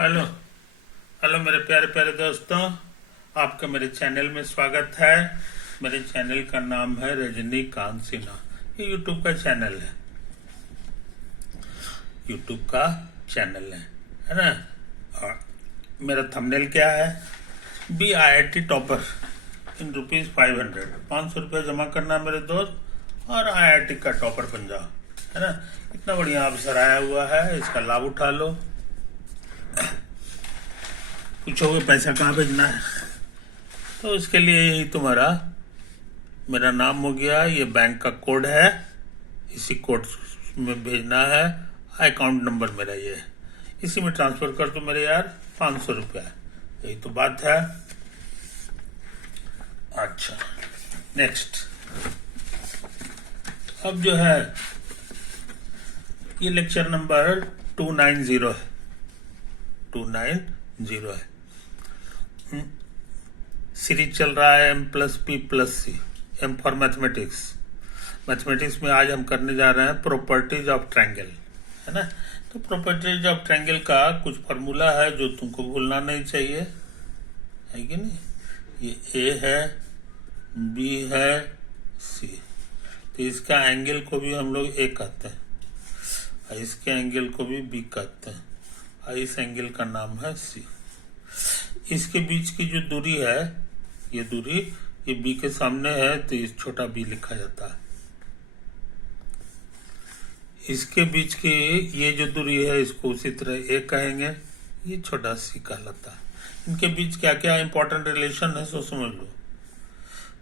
Hello. Hello मेरे प्यारे प्यारे दोस्तों, आपका मेरे चैनल में स्वागत है। मेरे चैनल का नाम है रजनीकांत सिन्हा। ये यूट्यूब का चैनल है। यूट्यूब का चैनल है ना। और मेरा थंबनेल क्या है? B I I T topper in ₹500। 500 रुपया जमा करना है मेरे दोस्त, और आई आई टी का टॉपर बन जाओ, है ना। इतना बढ़िया अवसर आया हुआ है, इसका लाभ उठा लो। पूछोगे पैसा कहाँ भेजना है, तो इसके लिए यही तुम्हारा मेरा नाम हो गया, ये बैंक का कोड है, इसी कोड में भेजना है। अकाउंट नंबर मेरा ये है, इसी में ट्रांसफर कर दो मेरे यार। 500 रुपया, यही तो बात है। अच्छा, नेक्स्ट। अब जो है ये लेक्चर नंबर 290 है। 290 है। सीरीज चल रहा है M+P+C, M for mathematics. Mathematics में आज हम करने जा रहे हैं प्रॉपर्टीज ऑफ ट्रायंगल, है ना। तो प्रॉपर्टीज ऑफ ट्रायंगल का कुछ फार्मूला है जो तुमको भूलना नहीं चाहिए, है कि नहीं। ये ए है, बी है, सी। तो इसका एंगल को भी हम लोग ए कहते हैं, और इसके एंगल को भी बी कहते हैं, और इस एंगल का नाम है सी। इसके बीच की जो दूरी है, ये दूरी, ये बी के सामने है, तो इस छोटा बी लिखा जाता है। इसके बीच की ये जो दूरी है, इसको उसी तरह ए कहेंगे, ये छोटा सी कहलाता है। इनके बीच क्या क्या इंपॉर्टेंट रिलेशन है सो समझ लो।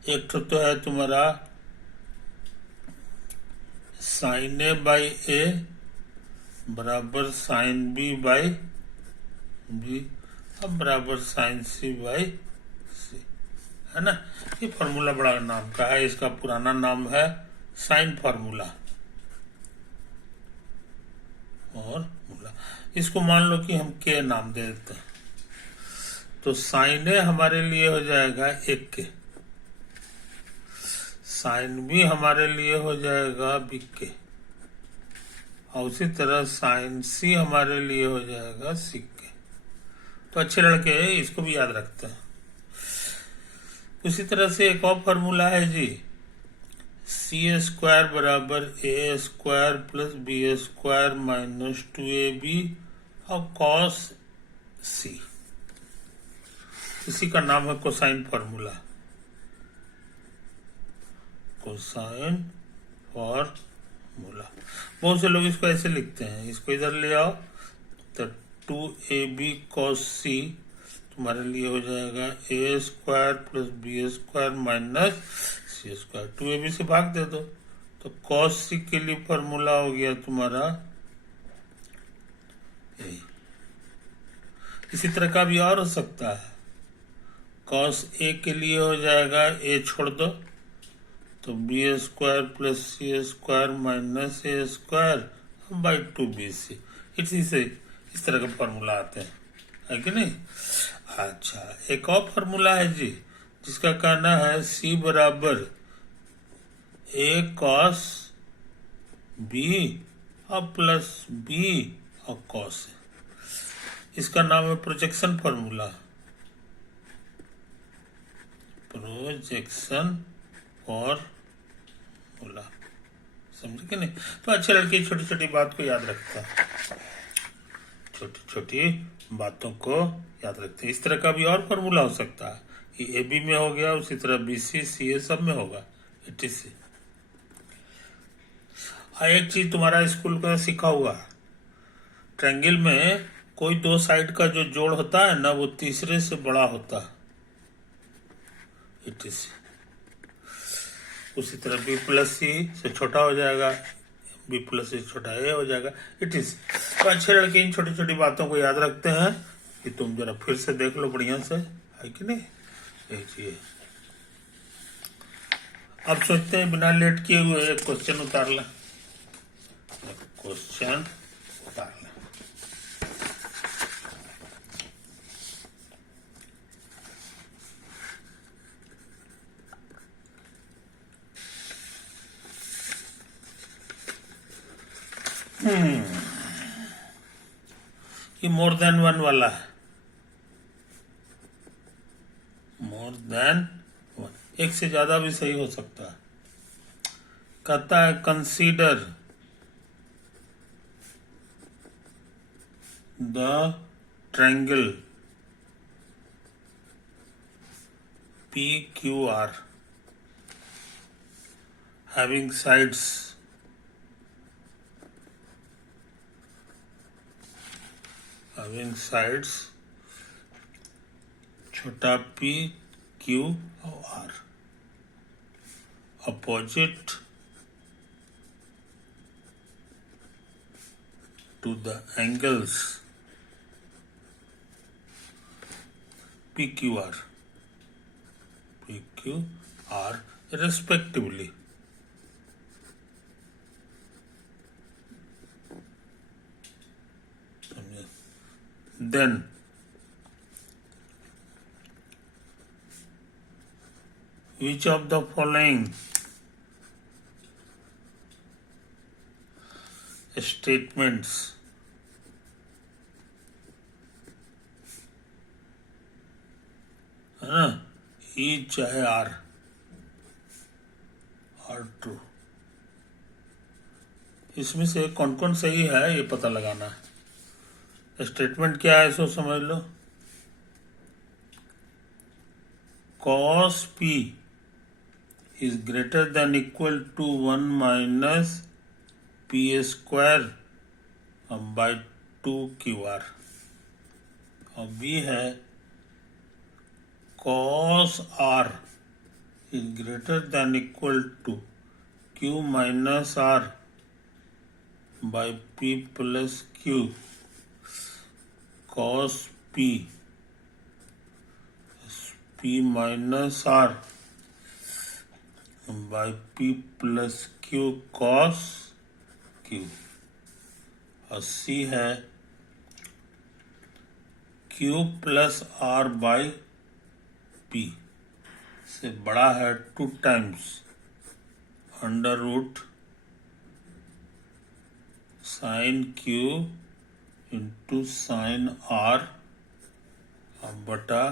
एक तो है तुम्हारा साइन ए बाई ए बराबर साइन बी बाई बी, अब बराबर साइन सी बाई सी, है ना। ये फॉर्मूला बड़ा नाम का है, इसका पुराना नाम है साइन फार्मूला। और मूला, इसको मान लो कि हम के नाम दे देते हैं, तो साइन ए हमारे लिए हो जाएगा 1 के, साइन बी हमारे लिए हो जाएगा बी के, और उसी तरह साइन सी हमारे लिए हो जाएगा सी के। तो अच्छे लड़के इसको भी याद रखते हैं। उसी तरह से एक और फार्मूला है जी, C² बराबर A² plus B² minus 2AB और कॉस सी। इसी का नाम है कोसाइन फार्मूला। कोसाइन फार्मूला, बहुत से लोग इसको ऐसे लिखते हैं, इसको इधर ले आओ तो 2AB cos C तुम्हारे लिए हो जाएगा A² plus B² minus C²। 2AB से भाग दे दो, तो cos C के लिए फॉर्मूला हो गया तुम्हारा यही। इसी तरह का भी और हो सकता है। cos A के लिए हो जाएगा, A छोड़ दो तो B² plus C² minus A² by 2BC। इसी से इस तरह का फॉर्मूला आते हैं, है कि नहीं। अच्छा, एक और फॉर्मूला है जी, जिसका कहना है C बराबर A cos B और प्लस B और cos। इसका नाम है प्रोजेक्शन फॉर्मूला। प्रोजेक्शन फॉर्मूला, समझे कि नहीं। तो अच्छे लड़के छोटी छोटी बात को याद रखता है, छोटी छोटी बातों को याद रखते हैं। इस तरह का भी और फॉर्मूला हो सकता है, ये AB में हो गया, उसी तरह BC CA सब में होगा, etc। एक चीज तुम्हारा स्कूल का सीखा हुआ है, ट्रायंगल में कोई दो साइड का जो जोड़ होता है ना, वो तीसरे से बड़ा होता है, etc। उसी तरह B+C से छोटा हो जाएगा, B+ से छोटा A हो जाएगा, etc। तो अच्छे लड़के इन छोटी छोटी बातों को याद रखते हैं, कि तुम जरा फिर से देख लो बढ़िया से, है कि नहीं। यही चाहिए। अब सोचते हैं बिना लेट किए हुए एक क्वेश्चन उतार लें। क्वेश्चन उतार लें। ये मोर देन वन वाला है, मोर देन वन, एक से ज्यादा भी सही हो सकता है। कहता है consider the triangle PQR having sides छोटा p q और r opposite to the angles PQR respectively. Then which of the following statements है ना, ई चाहे आर ट्रू, इसमें से कौन कौन सही है ये पता लगाना है। स्टेटमेंट क्या है सो समझ लो। cos p is greater than equal to 1 minus p square by 2qr, और b है cos r is greater than equal to q minus r by p plus q, cos p minus r by p plus q cos q, और c है q plus r by p से बड़ा है 2 times under root sine q into sine r बटा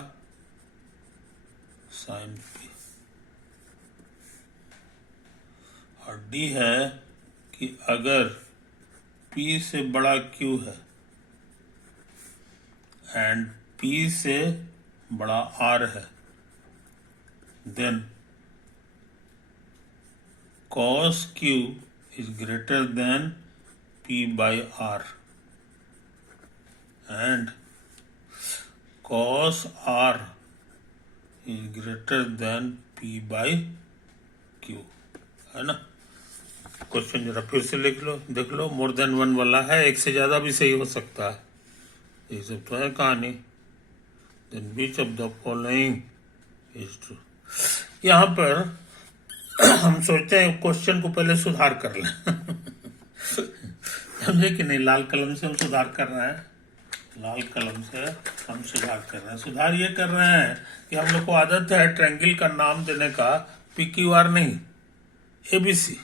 sine p, और d है कि अगर p से बड़ा q है एंड p से बड़ा r है, then cos q is greater than p by r and cos r is greater than p by q, है ना। क्वेश्चन जरा फिर से लिख लो, देख लो, मोर देन वन वाला है, एक से ज्यादा भी सही हो सकता है, ये सब तो है कहानी। Then which of the following is true, यहाँ पर हम सोचते हैं क्वेश्चन को पहले सुधार कर लें समझे कि नहीं, लाल कलम से हम सुधार कर रहे हैं, लाल कलम से हम सुधार कर रहे हैं। सुधार ये कर रहे हैं कि हम लोग को आदत है ट्रायंगल का नाम देने का PQR नहीं ABC,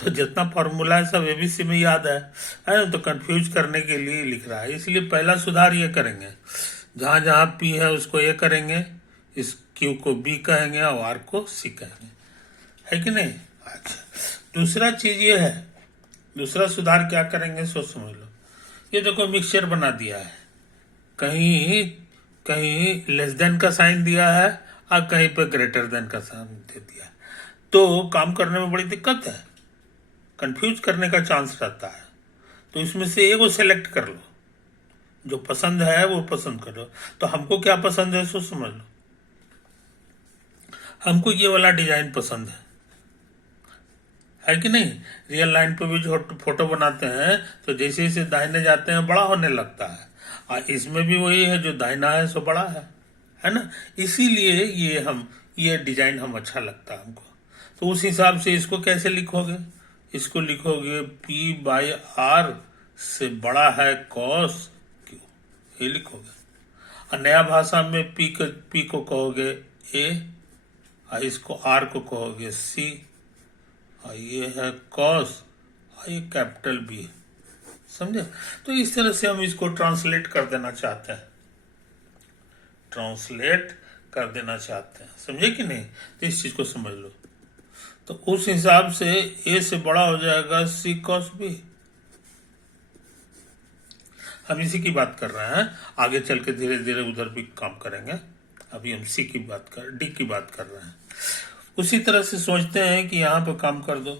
तो जितना फॉर्मूला है सब ABC में याद है ना, तो कंफ्यूज करने के लिए लिख रहा है। इसलिए पहला सुधार ये करेंगे, जहां जहां P है उसको A करेंगे, इस Q को B कहेंगे और R को C कहेंगे, है कि नहीं। अच्छा, दूसरा चीज ये है, दूसरा सुधार क्या करेंगे सोच समझ लो। ये देखो मिक्सचर बना दिया है, कहीं कहीं लेस देन का साइन दिया है और कहीं पे ग्रेटर देन का साइन दे दिया है, तो काम करने में बड़ी दिक्कत है, कंफ्यूज करने का चांस रहता है। तो इसमें से एक को सेलेक्ट कर लो, जो पसंद है वो पसंद करो। तो हमको क्या पसंद है सो समझ लो, हमको ये वाला डिजाइन पसंद है कि नहीं। रियल लाइन पे भी जो फोटो बनाते हैं तो जैसे जैसे दाहिने जाते हैं बड़ा होने लगता है, और इसमें भी वही है, जो दाहिना है सो बड़ा है ना। इसीलिए ये डिजाइन हम अच्छा लगता है हमको। तो उस हिसाब से इसको कैसे लिखोगे, इसको लिखोगे P बाई R से बड़ा है cos Q, ये लिखोगे। और नया भाषा में P को कहोगे A, और इसको R को कहोगे C, और ये है cos, और ये कैपिटल B, समझे? तो इस तरह से हम इसको ट्रांसलेट कर देना चाहते हैं, ट्रांसलेट कर देना चाहते हैं, समझे कि नहीं? तो इस चीज को समझ लो। तो उस हिसाब से ए से बड़ा हो जाएगा सी कॉस बी। हम इसी की बात कर रहे हैं, आगे चल के धीरे धीरे उधर भी काम करेंगे। अभी हम सी की बात कर, डी की बात कर रहे हैं। उसी तरह से सोचते हैं कि यहाँ पे काम कर दो,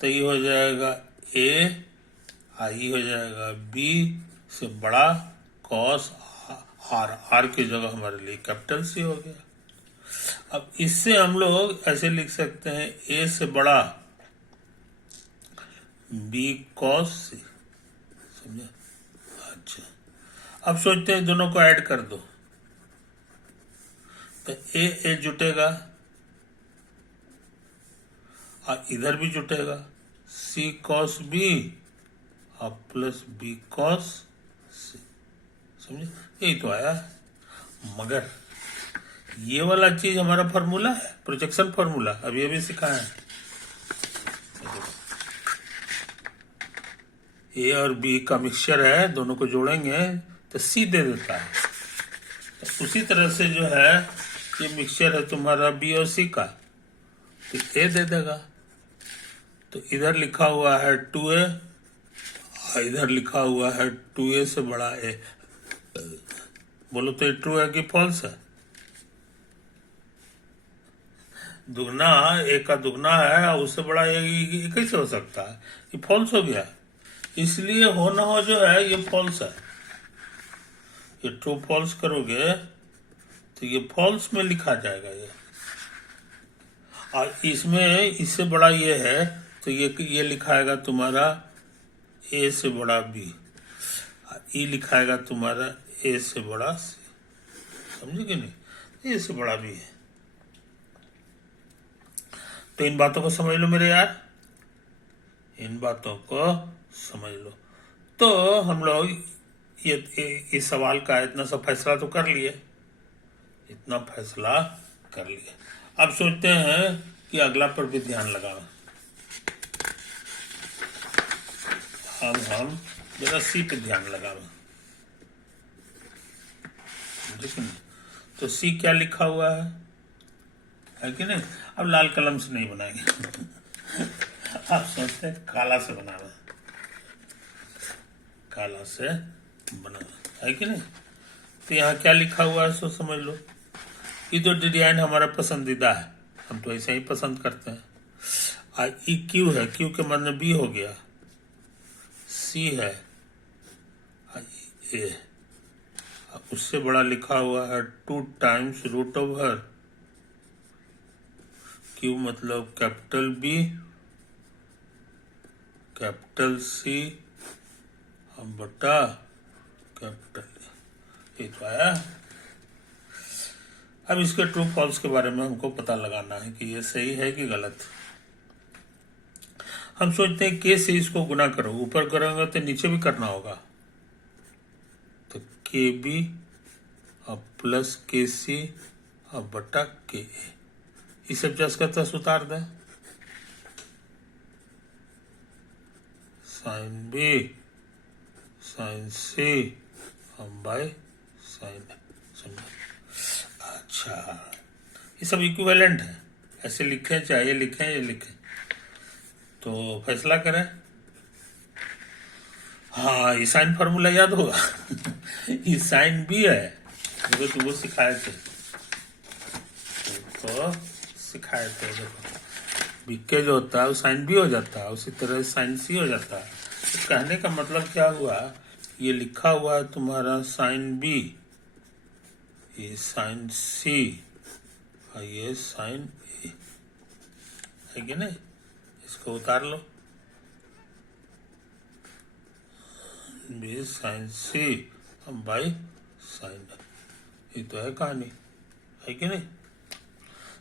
तो ये हो जाएगा ए, आई हो जाएगा बी से बड़ा कॉस आर, आर की जगह हमारे लिए कैपिटल सी हो गया। अब इससे हम लोग ऐसे लिख सकते हैं ए से बड़ा बी कॉस सी, समझे? अच्छा, अब सोचते हैं दोनों को ऐड कर दो, तो ए जुटेगा और इधर भी जुटेगा, सी कॉस बी और प्लस बी कॉस सी, समझे? यही तो आया। मगर ये वाला चीज हमारा फॉर्मूला है, प्रोजेक्शन फॉर्मूला, अभी सिखाया है। ए और बी का मिक्सचर है, दोनों को जोड़ेंगे तो सी दे देता है। तो उसी तरह से जो है ये मिक्सचर है तुम्हारा बी और सी का, तो ए दे देगा। तो इधर लिखा हुआ है 2a और इधर लिखा हुआ है 2a से बड़ा ए। बोलो तो ये ट्रू है कि फॉल्स है? दुगना ए का दुगना है और उससे बड़ा ये कैसे हो सकता है? ये फॉल्स हो गया। इसलिए हो ना हो जो है ये फॉल्स है। ये ट्रू फॉल्स करोगे तो ये फॉल्स में लिखा जाएगा ये, और इसमें इससे बड़ा ये है तो ये लिखाएगा तुम्हारा ए से बड़ा बी, ई लिखाएगा तुम्हारा ए से बड़ा सी, समझे कि नहीं? ए से बड़ा बी है। तो इन बातों को समझ लो मेरे यार, इन बातों को समझ लो। तो हम लोग ये इस सवाल का इतना सा फैसला तो कर लिए, इतना फैसला कर लिए। अब सोचते हैं कि अगला पर भी ध्यान लगाएं। हम जरा सी पे ध्यान लगाएं, ठीक है? तो सी क्या लिखा हुआ है कि नहीं? अब लाल कलम से नहीं बनाएंगे आप सोचते हैं काला से बनाना, काला से बनाना है कि नहीं? तो यहाँ क्या लिखा हुआ है सो समझ लो। ये तो डिजाइन हमारा पसंदीदा है, हम तो ऐसे ही पसंद करते हैं। ई क्यू है, क्यू के मतलब बी हो गया, सी है, ए, उससे बड़ा लिखा हुआ है 2 टाइम्स रूट ओवर क्यू, मतलब कैपिटल बी कैपिटल सी बटा कैपिटल। ये तो आया। अब इसके ट्रू फॉल्स के बारे में हमको पता लगाना है कि ये सही है कि गलत। हम सोचते हैं के से इसको गुना करो, ऊपर करोगे तो नीचे भी करना होगा, तो के बी और प्लस के सी और बटा के ए, ये सब जस का तस उतार दे, sine b sine c by sine a. अच्छा, ये सब इक्विवेलेंट है, ऐसे लिखें चाहे लिखें या लिखें, तो फैसला करें। हाँ, ये साइन फार्मूला याद होगा ये साइन भी है, मुझे तो वो सिखाए थे, तो सिखाए थे। देखो बीके जो होता है वो साइन बी हो जाता है, उसी तरह साइन सी हो जाता है। तो कहने का मतलब क्या हुआ, ये लिखा हुआ है तुम्हारा साइन बी, ये साइन सी और ये साइन ए है कि नहीं? इसको उतार लो, b sine c by sine, ये तो है कहानी, है कि नहीं?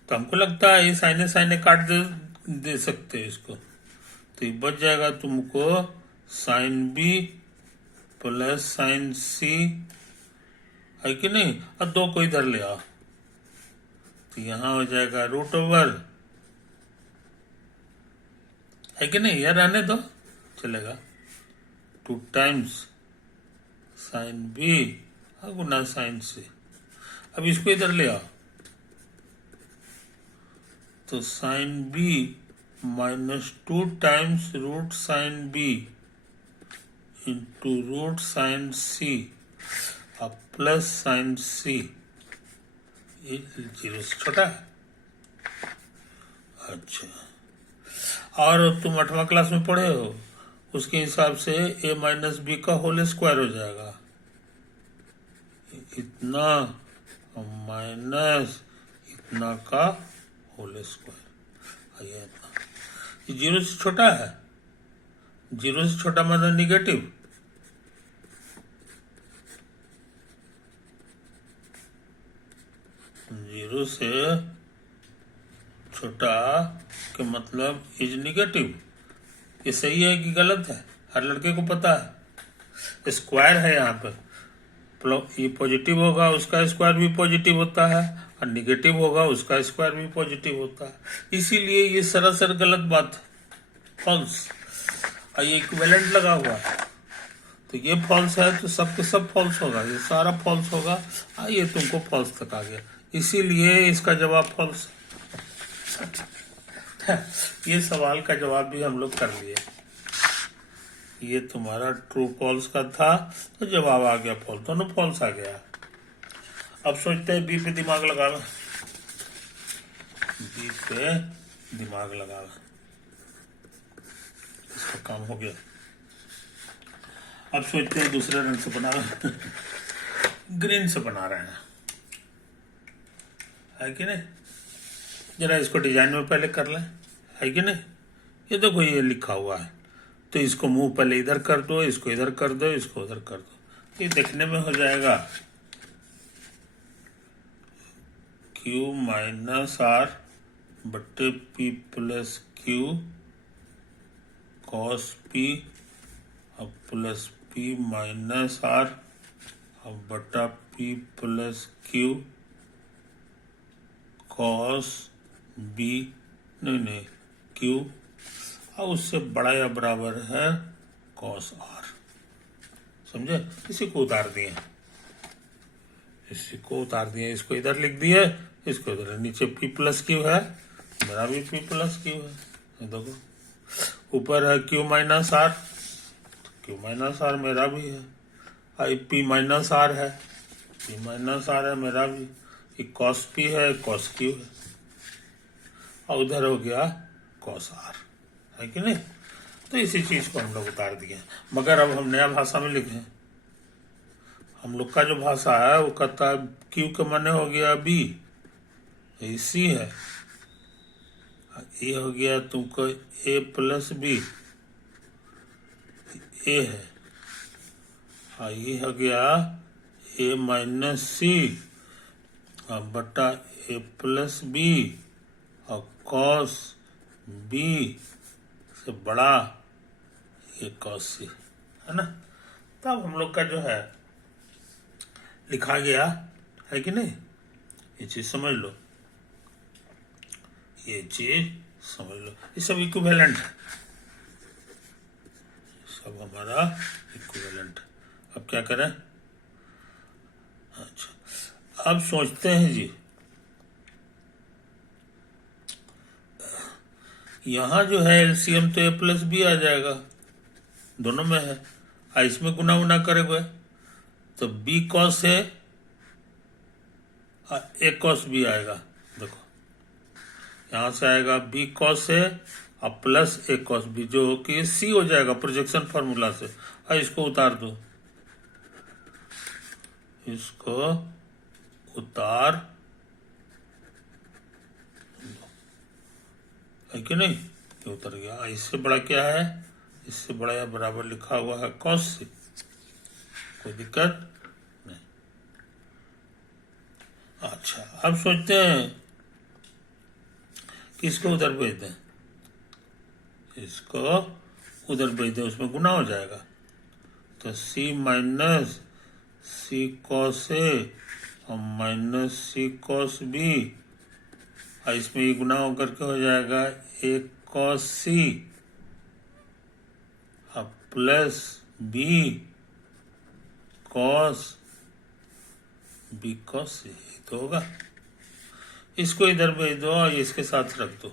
तो हमको लगता है ये साइने साइने काट दे सकते हैं इसको, तो ये बच जाएगा तुमको साइन बी प्लस साइन सी, है कि नहीं? अब दो को इधर ले आओ, तो यहां हो जाएगा रूट ओवर, है कि नहीं? यार रहने दो, चलेगा। 2 टाइम्स साइन बी गुना साइन सी। अब इसको इधर ले आओ तो sine b -2 times root sine b into root sine c अब प्लस साइन सी, ये 0 से छोटा है। अच्छा, और तुम 8वां क्लास में पढ़े हो, उसके हिसाब से a माइनस बी का होल स्क्वायर हो जाएगा, इतना माइनस इतना का होल स्क्वायर। ये 0 से छोटा है, 0 से छोटा मतलब निगेटिव। जीरो से छोटा के मतलब इज निगेटिव। ये सही है कि गलत है, हर लड़के को पता है। स्क्वायर है यहाँ पे, ये पॉजिटिव होगा उसका स्क्वायर भी पॉजिटिव होता है, और निगेटिव होगा उसका स्क्वायर भी पॉजिटिव होता है। इसीलिए ये सरासर गलत बात है, फॉल्स। और ये इक्विवेलेंट लगा हुआ है, तो ये फॉल्स है तो सब के सब फॉल्स होगा, ये सारा फॉल्स होगा। ये तुमको फॉल्स तक आ गया, इसीलिए इसका जवाब फॉल्स है। ये सवाल का जवाब भी हम लोग कर लिए। ये तुम्हारा ट्रू फॉल्स का था तो जवाब आ गया फॉल्स, दोनों फॉल्स आ गया। अब सोचते हैं बी पे दिमाग लगावे, बी पे दिमाग लगावे, इसका काम हो गया। अब सोचते हैं दूसरे रंग से बना ग्रीन से बना रहे हैं, है कि नहीं? जरा इसको डिजाइन में पहले कर लें, है कि नहीं? ये देखो ये लिखा हुआ है, तो इसको मुंह पहले इधर कर दो, इसको इधर कर दो, इसको उधर कर दो, ये देखने में हो जाएगा Q माइनस आर बट्टे P plus Q cos P अब प्लस P माइनस आर अब बटा P plus Q cos B नहीं Q और उससे बड़ा या बराबर है कॉस आर। समझे? इसी को उतार दिए, इसी को उतार दिए, इसको इधर लिख दिए, इसको इधर। नीचे P प्लस Q है, मेरा भी P प्लस Q है, देखो। ऊपर है Q minus r, Q minus r मेरा भी है। P माइनस आर है, P माइनस आर है मेरा भी। ये कॉस P है, कॉस Q है, और उधर हो गया कॉस आर, है कि नहीं? तो इसी चीज को हम लोग उतार दिए, मगर अब हम नया भाषा में लिखे। हम लोग का जो भाषा है वो कहता है Q के माने हो गया B, ये C है, ये हो गया तुमको A प्लस B, A है, और ये हो गया A माइनस C और बटा A प्लस B और कॉस B से बड़ा ये कॉस C, है ना? तब हम लोग का जो है लिखा गया, है कि नहीं? ये चीज समझ लो, ये चीज समझ लो, ये सब इक्विवेलेंट है, सब हमारा इक्विवेलेंट है। अब क्या करें? अच्छा, अब सोचते हैं जी, यहां जो है एलसीएम तो A प्लस B आ जाएगा, दोनों में है। इसमें गुना उना करेंगे तो B कॉस A और A कॉस B आएगा। देखो यहां से आएगा B कॉस A और प्लस A कॉस B, जो कि C हो जाएगा प्रोजेक्शन फॉर्मूला से। इसको उतार दो, इसको उतार दो, है कि नहीं? ये उतर गया। इससे बड़ा क्या है? इससे बड़ा या बराबर लिखा हुआ है कॉस C, कोई दिक्कत नहीं। अच्छा, अब सोचते हैं कि इसको उधर भेज दें, इसको उधर भेज दें, उसमें गुना हो जाएगा। तो C minus C cos A और माइनस C कॉस B, और इसमें ये गुना होकर के हो जाएगा A कॉस C और plus b cos b cos c, तो होगा। इसको इधर भेज दो और इसके साथ रख दो,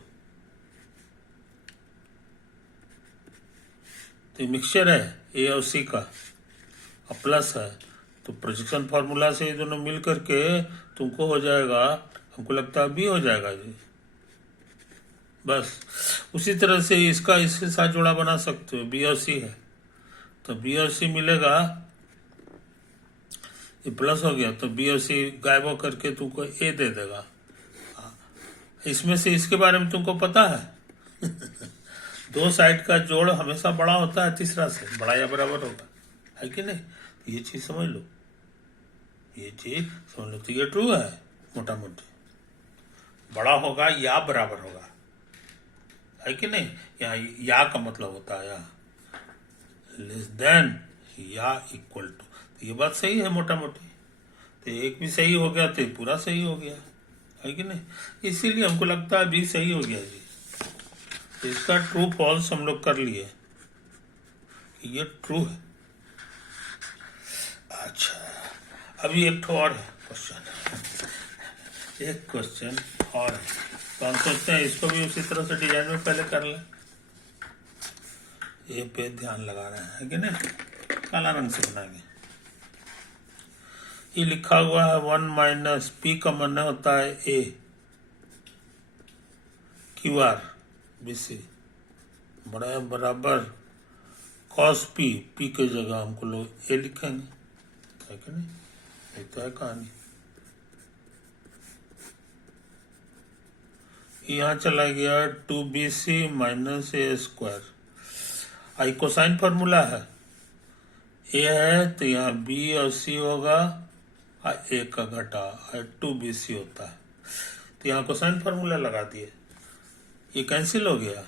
तो मिक्सचर है ए और सी का, और प्लस है, तो प्रोजेक्शन फार्मूला से ये दोनों मिल करके तुमको हो जाएगा, हमको लगता है बी हो जाएगा जी। बस उसी तरह से इसका इसके साथ जोड़ा बना सकते हो, बी और सी है, तो बी और सी मिलेगा, ये प्लस हो गया, तो बी और सी गायब हो करके तुमको ए दे देगा। इसमें से इसके बारे में तुमको पता है दो साइड का जोड़ हमेशा बड़ा होता है तीसरा से, बड़ा या बराबर होगा, है कि नहीं? ये चीज समझ लो, ये चीज समझ लो, तो ये ट्रू है, मोटा मोटी बड़ा होगा या बराबर होगा, है कि नहीं? यहाँ या का मतलब होता है यहाँ लेस देन या इक्वल टू, तो ये बात सही है मोटा मोटी, तो एक भी सही हो गया तो पूरा सही हो गया, है कि नहीं? इसीलिए हमको लगता है बी सही हो गया जी। तो इसका ट्रू फॉल्स हम लोग कर लिए कि ये ट्रू है। अच्छा, अभी एक ठो और है क्वेश्चन, एक क्वेश्चन और है, तो हम सोचते हैं इसको भी उसी तरह से डिजाइन में पहले कर लें। ये पे ध्यान लगा रहे हैं कि नहीं, काला रंग से बनाएंगे। ये लिखा हुआ है 1 माइनस पी का मन होता है ए क्यू आर बी सी बड़ा बराबर कॉस पी, पी की जगह हमको लोग ए लिखेंगे, है कि नहीं? ये तो है कहानी। यहाँ चला गया 2bc minus a square, I cosine formula है, ए है तो यहाँ बी और सी होगा, और ए का घटा 2bc होता है, तो यहाँ कोसाइन फॉर्मूला लगा दिए, ये कैंसिल हो गया।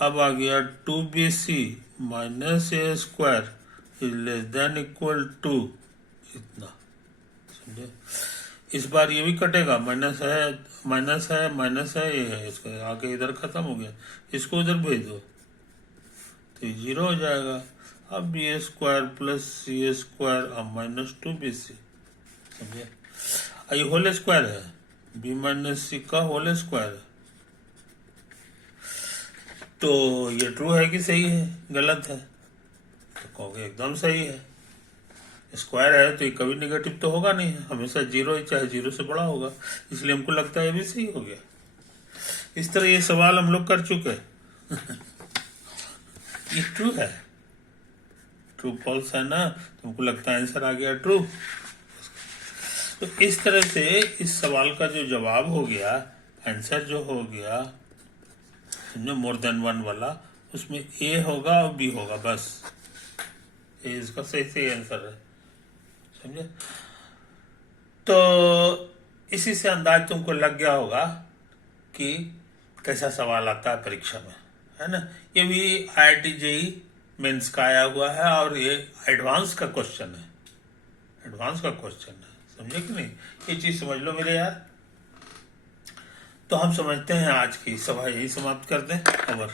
अब आ गया 2bc minus a square is less than equal to इतना, समझे? इस बार ये भी कटेगा, माइनस है माइनस है माइनस है, ये है, इसका आगे इधर खत्म हो गया, इसको इधर भेज दो तो 0 हो जाएगा। अब बी स्क्वायर प्लस सी स्क्वायर अब माइनस 2bc, समझे? ये होल स्क्वायर है, बी माइनस सी का होल स्क्वायर है, तो ये ट्रू है कि सही है, गलत है? तो कहोगे एकदम सही है, स्क्वायर है तो ये कभी नेगेटिव तो होगा नहीं, हमेशा 0 ही, चाहे 0 से बड़ा होगा, इसलिए हमको लगता है ये भी सही हो गया। इस तरह ये सवाल हम लोग कर चुके हैं ये ट्रू है, ट्रू फॉल्स है ना, तुमको लगता है आंसर आ गया ट्रू। तो इस तरह से इस सवाल का जो जवाब हो गया, आंसर जो हो गया, समझो मोर देन 1 वाला, उसमें ए होगा और बी होगा, बस ये इसका सही आंसर है, समझे? तो इसी से अंदाज तुमको लग गया होगा कि कैसा सवाल आता है परीक्षा में, है ना? ये भी IIT JEE मेंस का आया हुआ है, और ये एडवांस का क्वेश्चन है, एडवांस का क्वेश्चन है, समझे कि नहीं? ये चीज समझ लो मेरे यार। तो हम समझते हैं आज की सभा यही समाप्त कर दें, ओवर।